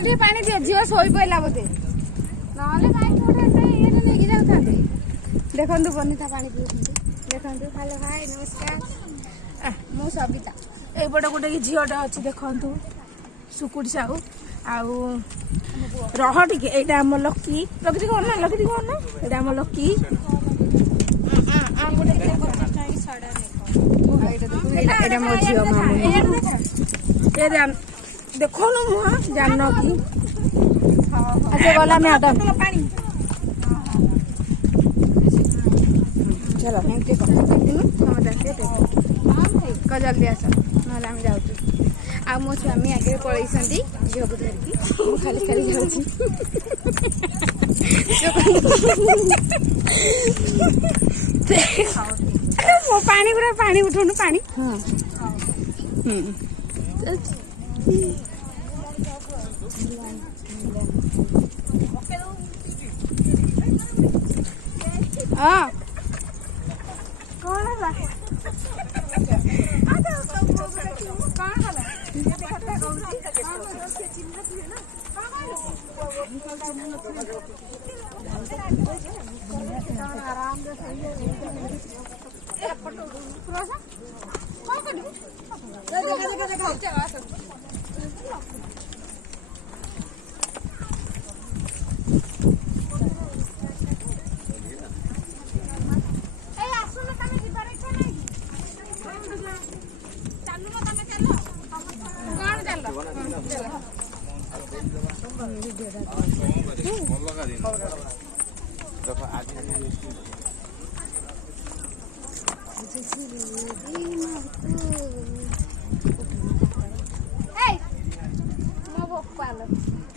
मत पानी दियो झील शोई पड़ा बोधे ना गोटे ये नहीं जाता देखु बनिता पानी पी देखु हेलो हाय नमस्कार मु सबिता एपटे गोटे झीलटे अच्छी देखु सुकुटी साहू आउ रह टिके यहाँ आम लकी लकी कौन ना लकी कौन ना यहाँ आम लकी मो झी मामू देखो मुह जान कि अच्छा गला मैडम चलो जल्दी आस ना जाऊँ आ मो स्वामी आगे पलैं झील को धरिकी खाली खाली जाऊँ पानी पूरा पानी उठौनु पानी हाँ हाँ कौन है